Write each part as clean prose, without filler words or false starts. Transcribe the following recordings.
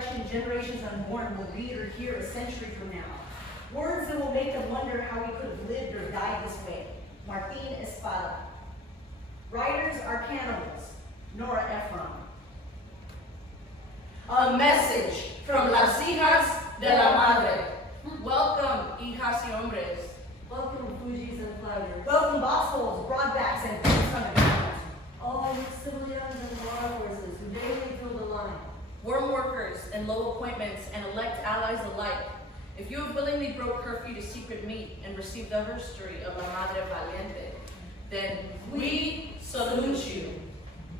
resurrection generations unborn will read or hear a century from now. Words that will make them wonder how we could have lived or died this way. Martin Espada. Writers are cannibals. Nora Ephron. A message from las hijas de la madre. Welcome, hijas y hombres. Welcome, Fuji's and Flounders. Welcome, bossholes, broadbacks, and boots on the ground. All civilians and law forces who daily fill the line. Worm workers and low appointments and elect allies alike. If you have willingly broke curfew to secret meet and received the history of La Madre Valiente, then we salute you.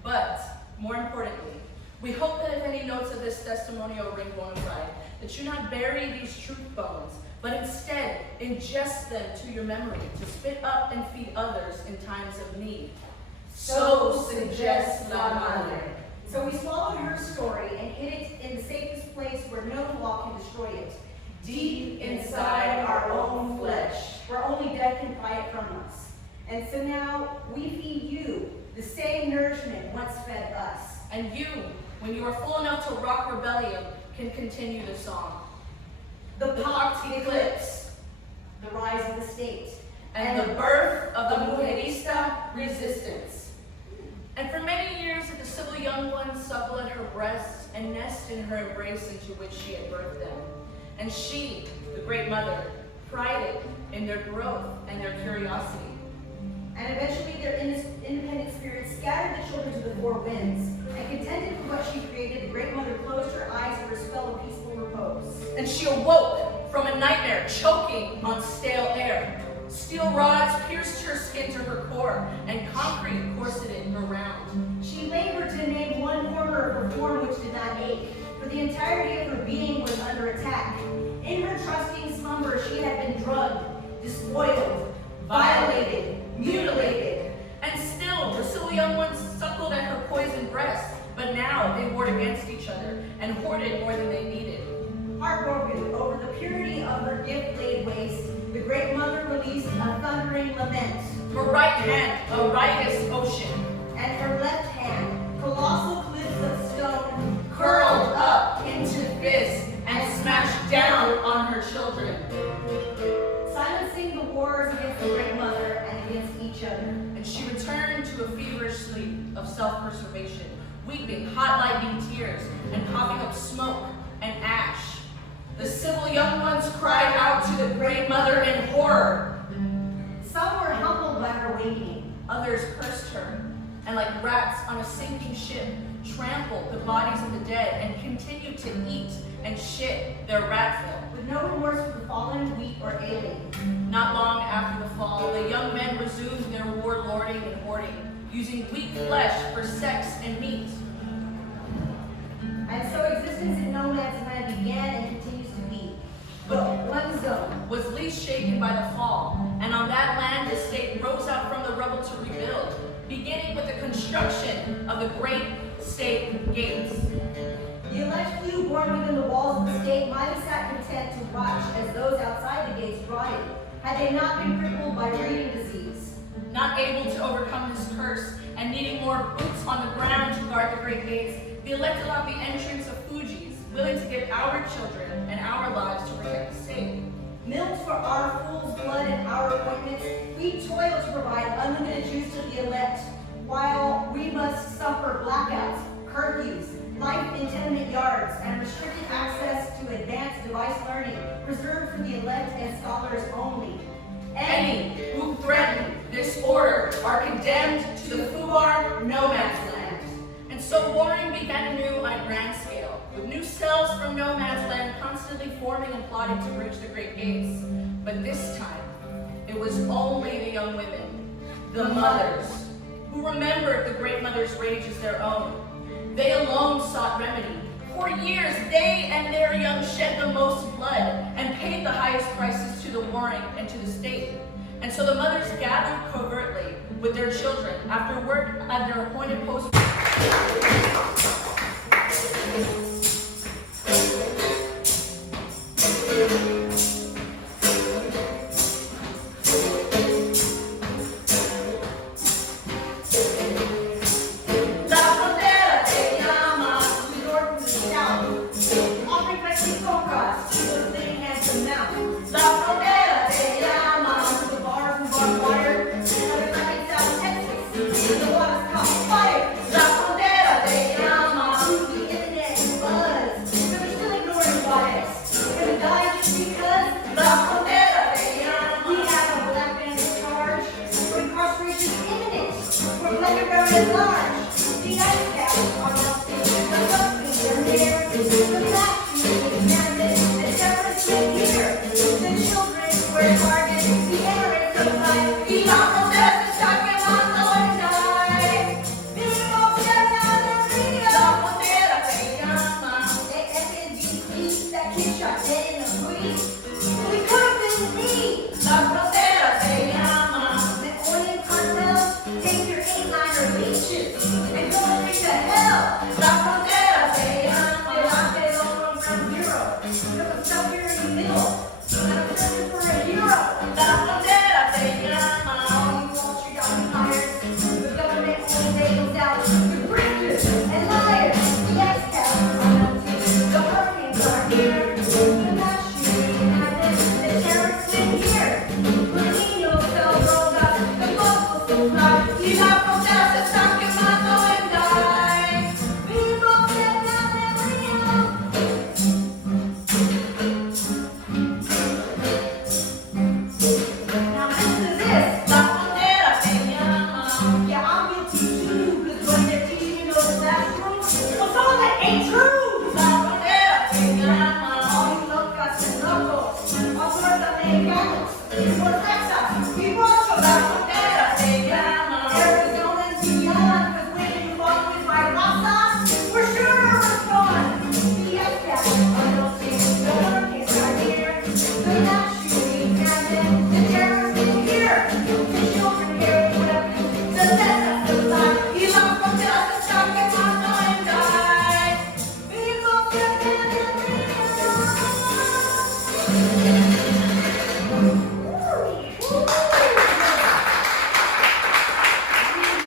But, more importantly, we hope that if any notes of this testimonial ring bona fide, that you not bury these truth bones, but instead ingest them to your memory to spit up and feed others in times of need. So suggests La Madre. So we swallowed her story and hid it in the safest place where no law can destroy it. Deep inside our own flesh, where only death can pry it from us. And so now we feed you the same nourishment once fed us. And you, when you are full enough to rock rebellion, can continue the song. The popped eclipse, the rise of the state, and the birth of the mujerista resistance. And for many years did the civil young ones suckle at her breasts and nest in her embrace into which she had birthed them. And she, the great mother, prided in their growth and their curiosity. And eventually their independent spirits scattered the children to the four winds, and contented with what she created, the great mother closed her eyes for a spell of peaceful repose. And she awoke from a nightmare, choking on stale air. Steel rods pierced her skin to her core, and concrete corseted her round. She labored to name one corner of her form which did not ache, for the entirety of her being was under attack. In her trusting slumber she had been drugged, despoiled, violated, mutilated. And still, the silly young ones suckled at her poisoned breast, but now they warred against each other and hoarded more than they needed. Heartbroken over the purity of her gift laid waste, the great mother released a thundering lament. Her right hand, a riotous ocean, and her left hand, colossal cliffs of stone, curled up into fists and smashed down on her children, silencing the wars against the great mother and against each other. And she returned to a feverish sleep of self-preservation, weeping hot lightning tears and coughing up smoke and ash. The civil young ones cried out to the great mother in horror. Some were humbled by her awakening. Others cursed her, and like rats on a sinking ship, trampled the bodies of the dead and continued to eat and shit their rat fill. With no remorse for the fallen, weak, or ailing. Not long after the fall, the young men resumed their warlording and hoarding, using weak flesh for sex and meat. And so existence in no man's land began and continues to be. But one zone was least shaken by the fall, and on that land the state rose up from the rubble to rebuild, beginning with the construction of the great state gates. The elect few born within the walls of the state might have sat content to watch as those outside the gates rotted, had they not been crippled by breathing disease. Not able to overcome this curse, and needing more boots on the ground to guard the great gates, the elect allowed the entrance of Fuji's, willing to give our children and our lives to protect the state. Milked for our fool's blood and our appointments, we toil to provide unlimited juice to the elect, while we must suffer blackouts, curfews, life in tenement yards, and restricted access to advanced device learning, reserved for the elect and scholars only. Any who threaten this order are condemned to the Fubar no man's land. And so warring began anew on a grand scale, with new cells from no man's land constantly forming and plotting to breach the great gates. But this time, it was only the young women, the mothers, who remembered the great mother's rage as their own. They alone sought remedy. For years, they and their young shed the most blood and paid the highest prices to the warring and to the state. And so the mothers gathered covertly with their children after work at their appointed posts.